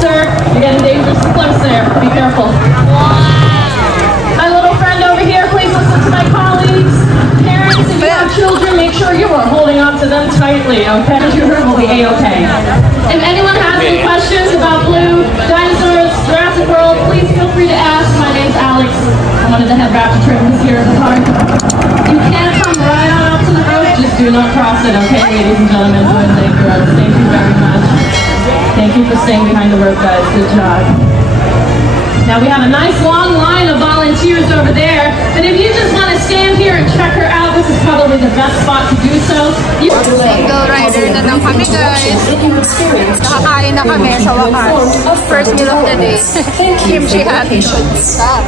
Sir, you're getting dangerous close there. Be careful. My little friend over here, please listen to my colleagues. Parents, if you have children, make sure you are holding on to them tightly, okay? Your room will be A-okay. If anyone has any questions about Blue, dinosaurs, Jurassic World, please feel free to ask. My name's Alex. I'm one of the head raptor trainers here at the park. You can come right on up to the road, just do not cross it, okay, ladies and gentlemen, boys and girls. Thank you very much. Thank you for staying behind the rope, guys. Good job. Now we have a nice long line of volunteers over there, but if you just want to stand here and check her out, this is probably the best spot to do so. Single rider na lang kami, guys. Nakakain na kami sa wakas. First meal of the day. Kimchi hot. Sarap.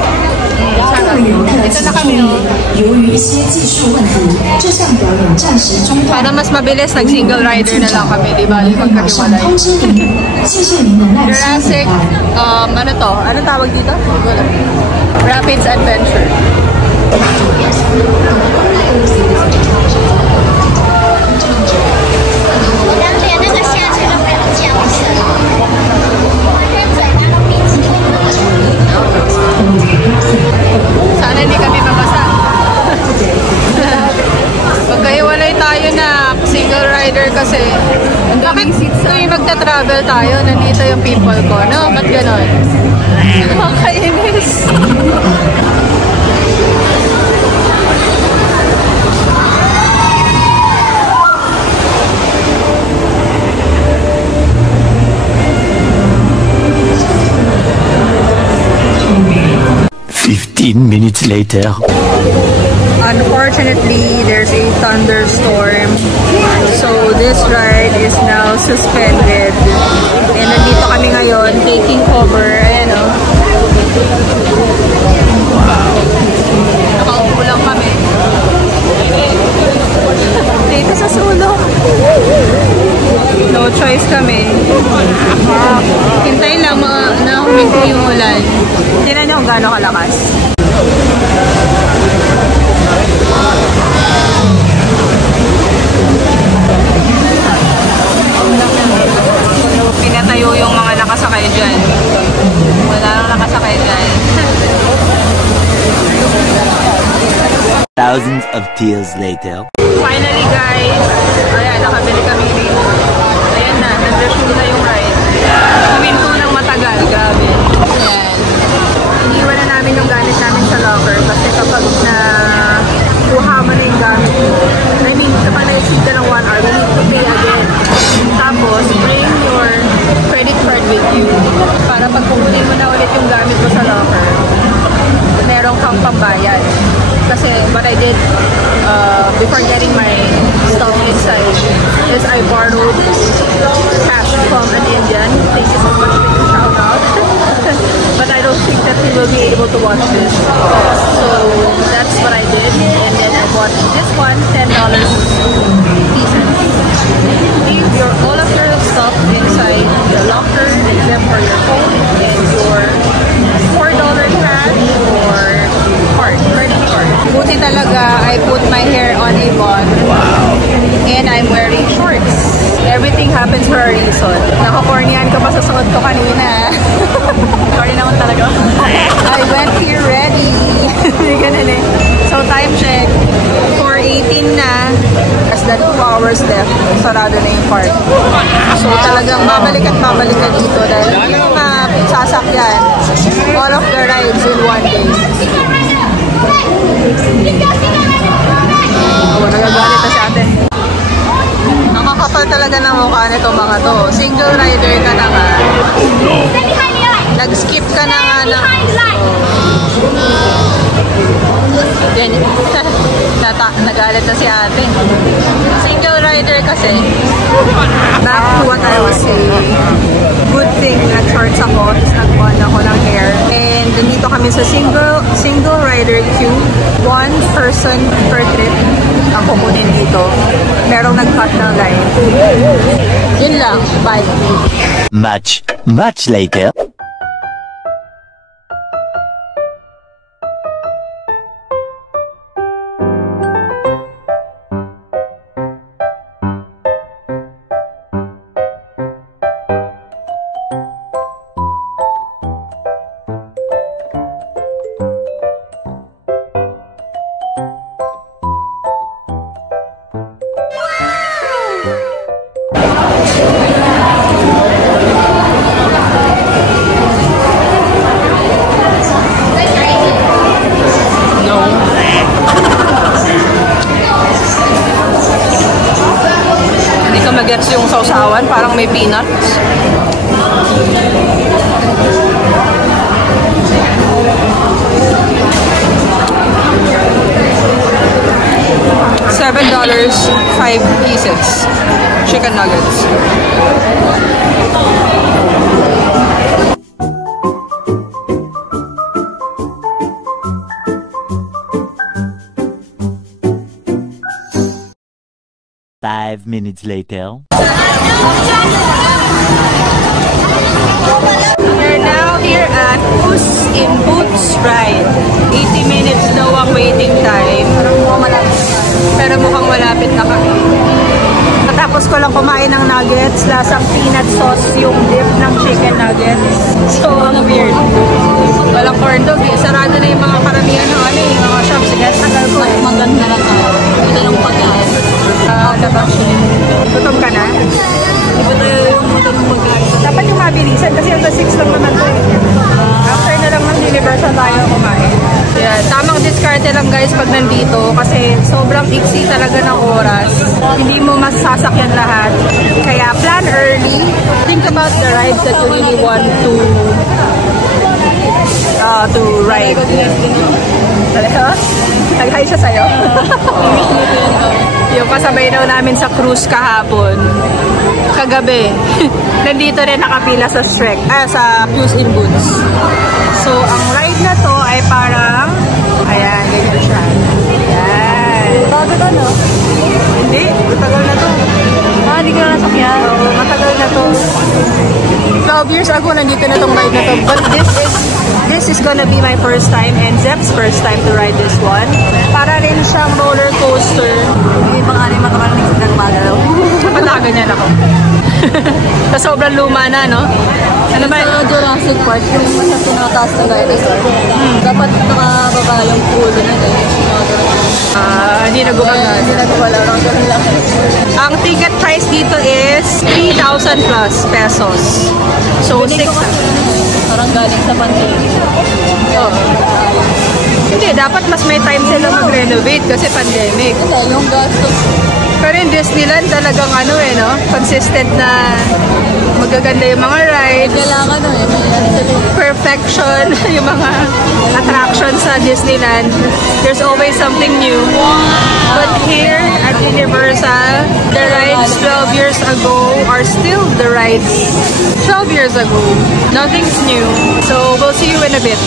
Ito na kami, oh. Para mas mabilis, nag-single rider na lang kami, di ba? Magkahiwalay. Jurassic, ano to? Ano tawag dito? Rapids Adventure. Sana hindi kami mabasa. Magkahiwalay tayo na single rider kasi bakit tuwing magta-travel tayo, nandito yung people ko, no? Ba't ganon? Makainis. 15 minutes later. Unfortunately, there's a thunderstorm, so this ride is now suspended. And nandito kami ngayon, taking over. Ayan, o. Wow. Nakaupo lang kami. Dito sa sulok. No choice kami. Hintay lang na huminto yung ulan. Tingnan niyo kung gaano kalakas. Pinatayo yung mga nakasakay dyan. Wala nang nakasakay dyan. Thousands of tears later. Finally, guys, ayan, nakabili kami dito. Ayan na, nag-review na yung ride. Huminto ng matagal, grabe. Ayan. Iniwan na namin yung gamit namin sa locker kasi kapag na kuha mo na yung gamit mo, I mean, kapag na-exceed ka ng 1 hour, you need to pay again. Tapos, bring your credit card with you para pag kukunin mo na ulit yung gamit mo sa locker, meron kang pambayad. Kasi what I did before getting my stuff inside is I borrowed cash from an Indian. Thank you so much for the shout out. But I don't think that he will be able to watch this. So that's what I did. And then I bought this one, $10 pieces. Leave all of your stuff inside the locker except for your phone and your $4 cash or credit card. Buti talaga, I put my hair on a bun. Wow. And I'm wearing shorts. Everything happens for a reason. Naka-cornean ka pa sa suot ko kanina. Sorry naman talaga. I went here ready. Ganun eh. So time check. 4:18 na. As the 2 hours left, sarado na yung park. So talagang babalik at babalik na dito dahil yung mga sasakyan, all of the rides in one day. Nagagalit na si ate. Nakakapal talaga ng mukha nito mga to. Single rider ka na nga. Nag-skip ka na nga ng... Nagalit na si ate. Single rider kasi. Back to what I was saying. Good thing nag-shorts ako. Tapos nag-on ako ng hair. And dito kami sa single rider queue. 1 person per trip ang kukunin dito. Merong nag-cut ng line. Yun lang. Bye. Much later. sausawan, parang may peanuts. $7, 5 pieces. Chicken nuggets. Five minutes later. We're now here at Puss in Boots ride. 80 minutes daw ang waiting time. Pero mukhang malapit na kami. Natapos ko lang kumain ng nuggets. Lasang peanut sauce yung dip ng chicken nuggets. So, ang weird. Walang corn dog eh. Sarado na yung mga karamihan ng yung mga shops. Yes, tagal ko eh. Maganda lang ako. Ito lang pagkain. Gutom ka na? Iba tayo yung magandang pagkain. Dapat yung mabilisan kasi yung 6 lang naman to eh. After na lang ng Universal tayo kumain. Yeah, tamang diskarte lang guys pag nandito kasi sobrang iksi talaga ng oras. Hindi mo masasakyan lahat. Kaya plan early. Think about the rides that you really want to ride. Nag-hi siya sa'yo. Yung kasabay daw namin sa cruise kahapon. Kagabi. Nandito rin nakapila sa Shrek. Sa Puss in Boots. So, ang ride na to ay parang ayan, ganyan siya. Ayan. Bago to, no? Hindi. Matagal na to. Hindi ko na nasakyan. Oo, matagal na to. 12 years ago, nandito na tong ride na to. But this is gonna be my first time and Zep's first time to ride this one. Para rin siyang roller coaster. Yung ibang anima naman ng magalaw. Matagal niyan ako. Sa sobrang luma na, no? Ano ba? Sa Jurassic Park, yung mas pinakataas na dinosaur. Dapat nakababa yung pulo na hindi nagumagana. Hindi nagumagana. Ang ticket price dito is 3,000 plus pesos. So, 6. Parang galing sa pandemic. Oo. Hindi, dapat mas may time sila mag-renovate kasi pandemic. Hindi, yung gastos. Pero in Disneyland talagang no? Consistent na magaganda yung mga rides. Kailangan perfection yung mga attractions sa Disneyland. There's always something new. But here at Universal, the rides 12 years ago are still the rides 12 years ago. Nothing's new. So we'll see you in a bit.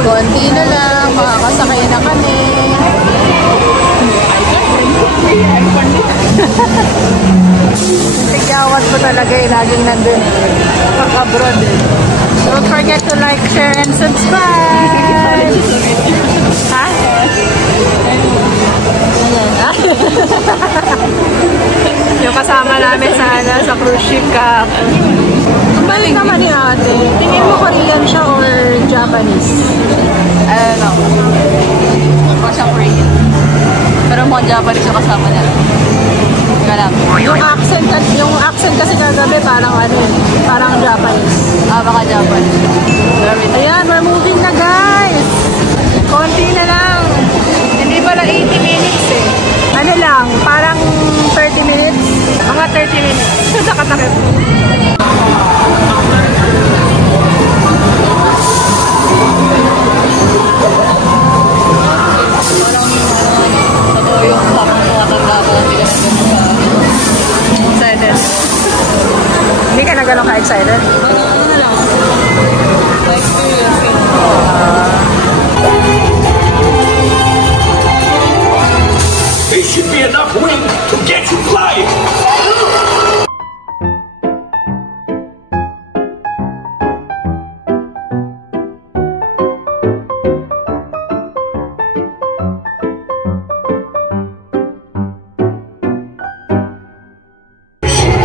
Konti na lang, makakasakay na kami. Tigawat mo talaga laging nandun. Pag-abroad Don't forget to like, share, and subscribe. Ha? Yung kasama namin sa cruise ship ka. Balik naman ni ate. Tingin mo Korean siya or Japanese? I don't know. Or siya Korean. Pero mukhang Japanese yung kasama niya. Yung accent kasi kagabi parang parang Japanese. Baka Japanese. Ayan, we're moving na guys. Konti na lang. Hindi pala 80 minutes Ano lang, parang 30 minutes. Mga 30 minutes. Sa katakip. Excited. Hindi ka na gano'n ka-excited? Ano lang. Experience. should be enough wind to get you flying.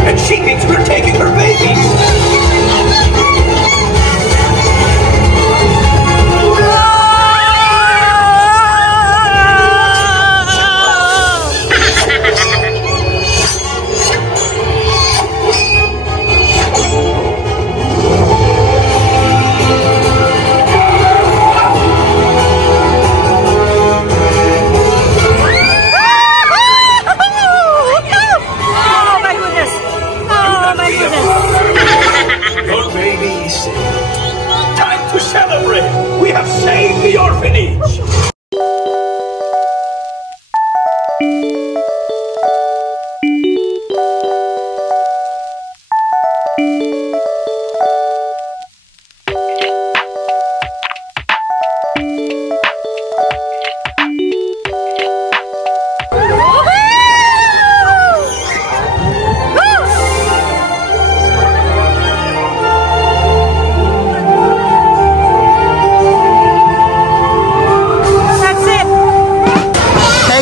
And she thinks we're taking her babies. Your baby is saved. Time to celebrate! We have saved the orphanage!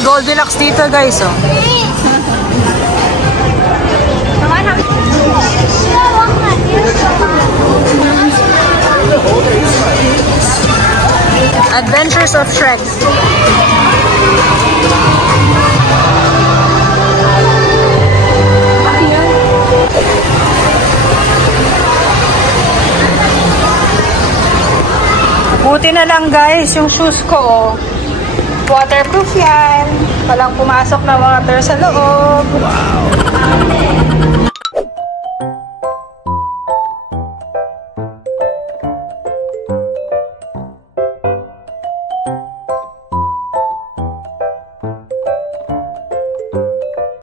Goldilocks dito guys, oh. Adventures of Shrek. Buti na lang guys, yung shoes ko, oh. Waterproof yan. Walang pumasok na water sa loob. Wow.